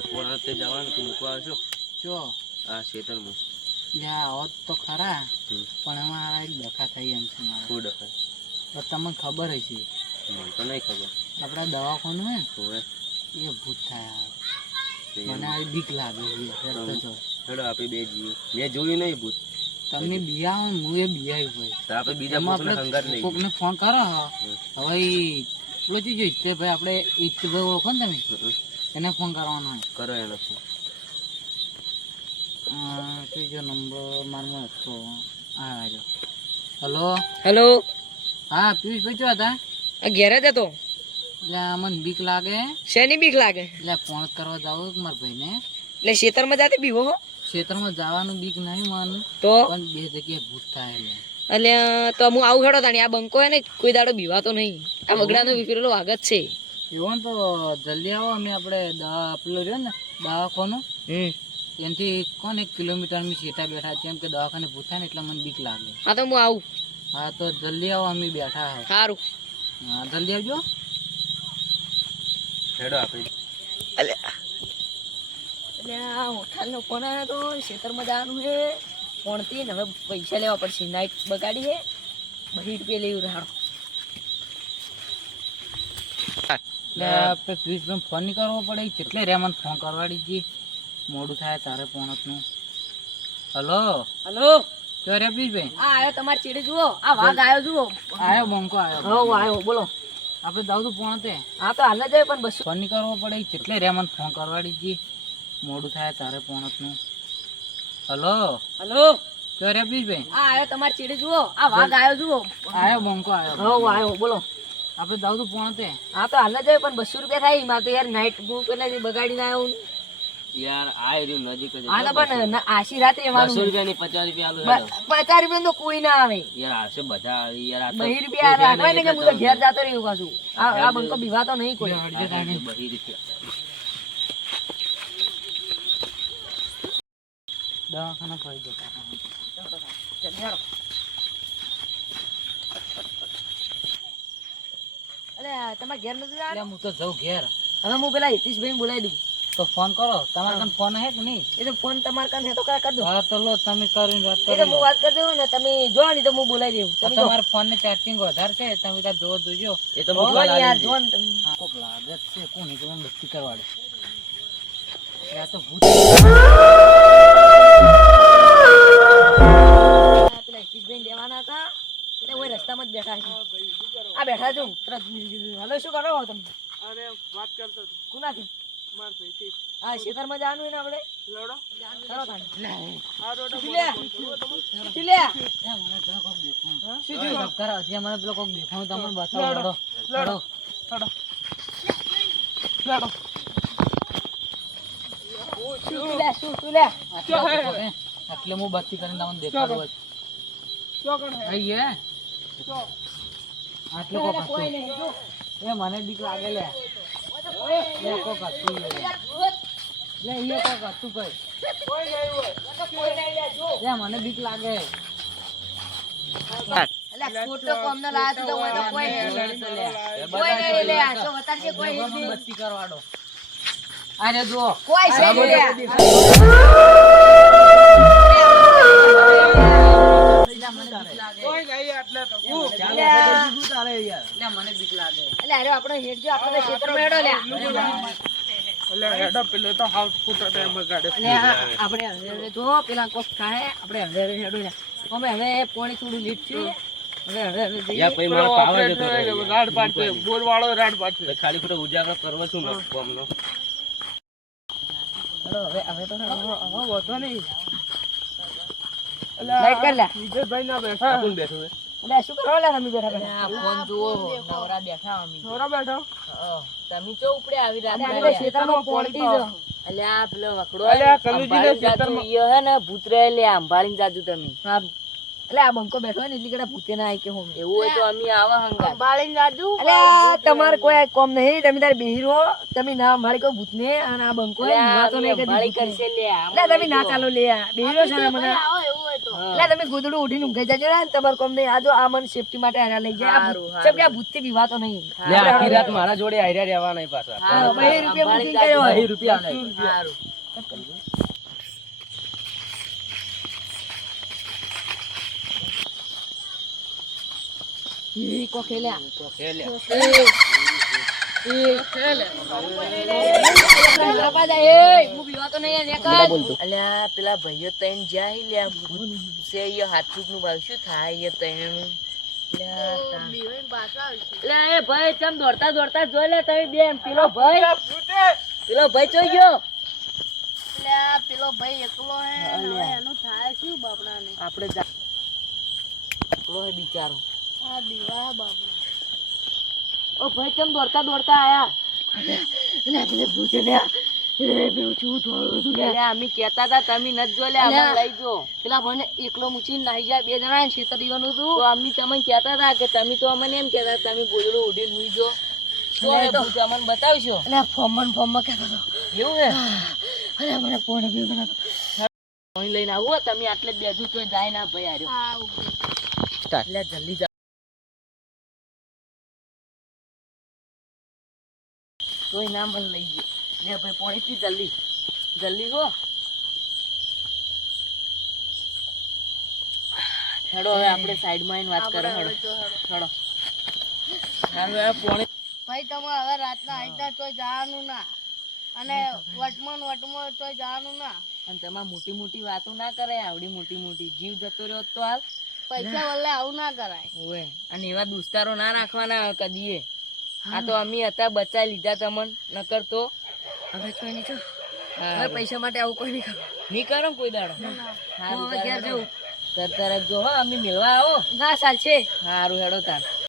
પોણા તે જવાનું તું મૂકવા આવશો? જો. આ શેતરમાં યા હોત તો ખરા. પણ એમાં આ એક ડખા થઈ એમ છે મારા. શું ડખા? તો તમને ખબર હશે. મને તો નહીં ખબર. આપણા દવાખાનું હોય ને એ ભૂત થાય. મને આ બીક લાગે છે હેડો આપણે બે જીવ મેં જોયું નહીં ભૂત. તમને બિયાવો હું એ બિયાવી હોય. તો આપણે બીજા આપણે નહીં. કોકને ફોન કરો હવે પેલો ચીજો ઈચ્છે ભાઈ આપણે ઈચ્છભાઈ ઓળખો ને તમે. એને ફોન કરવાનો કરો એ ફોન ત્રીજો નંબર મારો હતો. હા હેલો હલો હેલો હા પિયુષભાઈ ચો હતા? આ ઘેર જ હતો. એટલે આ મને બીક લાગે. શેની બીક લાગે? એટલે ફોન કરવા જાવ મારા ભાઈને. એટલે ખેતરમાં જાતે બીવો હો? ક્ષેત્રમાં જવાનું બીક નહીં મન. તો? પણ બે જગ્યાએ ભૂત થાય એટલે એટલે તો હું આવું હેડો તાણી. આ બંકો હે ને કોઈ દાડો બીવાતો નહીં. આ બગડાનો વિફરેલો વાગત છે. એવો ને તો જલ્દી આવો અમે આપણે દવા પેલો રહ્યો ને દવાખાનું. એનાથી કોણ એક કિલોમીટર અમે સેટા બેઠા છે? એમ કે દવાખાને પૂછા ને એટલે મને બીક લાગે. હા તો હું આવું. હા તો જલ્દી આવો અમે બેઠા હા સારું હા જલ્દી આવજો. હેડો આપણે. અલે. એટલે આ હોઠાલનો ફોન આવ્યો તો ખેતરમાં જવાનું છે. ફોનથી ને હવે પૈસા લેવા પડશે. નાઈટ બગાડી છે. બહી રૂપિયા લેવું રાડો એટલે આપણે પિયુષભાઈ ફોન નહીં કરવો પડે. કેટલે રે મને ફોન કરવાડી જી મોડું થાય તારે પોણતનું હલો? હલો? કયો રે પિયુષભાઈ આ આવ્યો તમારે ચીડી જુઓ. આ વાઘ આવ્યો જુઓ. આવ્યો બંકો આવ્યો હવ આવ્યો બોલો. આપણે જાવ તો પોણતે. હા તો હાલ જાય પણ બસ. ફોન નહીં કરવો પડે. કેટલે રે મને ફોન કરવાડી જી મોડું થાય તારે પોણતનું હલો? હલો? કયો રે પિયુષભાઈ આ આવ્યો તમારે ચીડી જુઓ. આ વાઘ આવ્યો જુઓ. આવ્યો બંકો આવ્યો હવ આવ્યો બોલો. આપણે દાવ તો પોણતે હા તો હાલ જ જાય પણ બસો રૂપિયા થાય મારે તો યાર નાઈટ બુક પેલા બગાડી ના આવું. યાર આ રહ્યું નજીક જ હા તો પણ આશી રાતે બસો રૂપિયા ની પચાસ રૂપિયા આલું પચાસ રૂપિયા તો કોઈ ના આવે. યાર આવશે બધા આવે યાર બહી રૂપિયા રાખવાય ને કે હું તો ઘેર જતો રહ્યું પાછું આ આ બંકો બીવાતો નહીં કોઈ. બહી રૂપિયા. દવાખાના ફરી જતા અલે આ તમારે ઘેર નથી એટલે હું તો જઉં ઘેર. હવે હું પેલા હિતેશભાઈ બોલાવી દઉં. તો ફોન કરો. તમારા કાન ફોન હે કે નહીં? એ તો ફોન તમારે કાન હે તો કા કરી દો હા તો લો તમે કરીને વાત કરો હું વાત કરી દઉં ને તમે જો તો હું બોલાવી દઉં તમે તમારા ફોન ને ચાર્જિંગ વધારે છે તમે તાર જોવો જોજો. એ તો જો યાર જો ને તમે. કોક લાગે છે કોની કે મને બસ્તી કરવાડે. આ તો ભૂત ખેતરમાં જવાનું ને આપણે? લડો. ચલો તાણ. આ રોડ અત્યારે મને પેલો કોક તમને બતાવો લડો. લડો. શું લે? શું શું લે? આટલો કોક હે. એટલે હું બત્તી કરીને તમને દેખાડું આટલો કોઈ નહીં, એ મને બીક લાગે લે. લે કોક હતું લે લે હતું કઈ લે મને બીક લાગે. લાયો તો હોય તો કોઈ નહીં. કોઈ નહીં. લે, આ તો વતારજે કોઈ નહીં. બત્તી કરવાડો. અરે જુઓ. કોઈ છે લે. લે મને બીક લાગે. અરે હેડ જો, આપડે ક્ષેત્ર મેળો લે. આ આપણે હવે હવે જો પેલા કોક ખાય આપણે હવે હવે હેડો અમે હવે પોણી થોડું લીટ થયું હવે હવે હવે જઈએ. યાર પછી મારો પાવર જતો રહ્યો. તો ખાલી ખોટો ઉજાગર કરવો છું ને હવે હવે તો કર લે. આ કોણ બેઠું છે શું કરો લે તમે બેઠા બેઠા? ફોન જુઓ નવરા બેઠા અમે હા. તમે ચો ઉપડે આવી રાત અમે તો ખેતરમાં પોણતી જ. અલ્યા પેલો વકડો અંબાળી જાતું ઈયો હે ને ભૂતરે લે અંબાળી જાતું તમે હા, એટલે આ બંકો બેઠો ને એટલી કડા ભૂતે ના કે હોમે એવું હોય તો અમે આવા હંગાત. બાળીને જાજુ. અલે તમારે કોઈ કોમ નહીં તમે તારે બેહી તમે ના મારી કોઈ ભૂત ને અને આ બંકો અલ્યા, નહીં કદી અંબાળી કરશે લે એટલે તમે ના ચાલો લે આ. બેહી રહો મને એટલે તમે ગોદડું ઉઠીને ઊંઘાઈ જાજો ને તમારે કોમ નહીં આજો આ મને સેફટી માટે આના લઈ જાય. આ કે આ ભૂતથી બીવાતો નહીં. લે આખી રાત મારા જોડે આયરા પાછા. બે રૂપિયા નહીં યાર, નેકર. અલ્યા પેલા ભાઈઓ તૈન જાય લે ભૂત છે એ હાથુકનું ભાવ શું થાય તૈન લે એ ભાઈ ચમ દોડતા દોડતા જોઈ લે તમે બેન પેલો ભાઈ પેલો ભાઈ જોઈ ગયો આપણે જા- એકલો હે બિચારો ઓ ભાઈ ચમ દોડતા દોડતા આયા? લે, પેલે ભૂતે લે. એ, પેલું ચૂ થોડું લે. અમે કેતા હતા તમે નથી જો લે અમને લઈ જો. પેલા મને એકલો મૂકીને નાહી જાય બે જણા ને છેતરીવાનું હતું. તો અમે તમને કહેતા હતા કે તમે તો અમને એમ કહેતા તમે ગોદડું ઉડીને હુઈ જો. તો? તો- બતાવશો ફોર્મમાં કહેતો હતો. એવું હે? મને ફોન બી બનાતો લઈને આવું તમે આટલે બેઠું તો જાય ના ભાઈ આર્યો. એટલે જલ્દી તોય ના મને લઈ ગયો. લે ભાઈ પોણી પી જલ્દી. જલ્દી હો. હેડો હવે આપણે સાઈડમાં વાત કરો હેડો. હેડો. હવે પોણી ભાઈ તમે હવે રાતના આઈતા તોય જવાનું ના. અને વટમાં વટમાં તોય જવાનું ના. અને તમારે મોટી મોટી વાતો ના કરે આવડી મોટી મોટી. જીવ જતો રહ્યો તો હાલ. પૈસા વલ્લે આવું ના કરાય. ઓવે. અને એવા દોસ્તારો ના રાખવાના કદીએ. આ તો અમે હતા બચાવી લીધા તમન. નકર તો હવે કોઈ નહીં હવે પૈસા માટે આવું કોઈ નહીં કરો નહીં કરો કોઈ દાડો. હા ઘેર તારે જઉં. તરત હો અમે મેળવા આવો. ના સાલ છે. હારું હેડો તાર.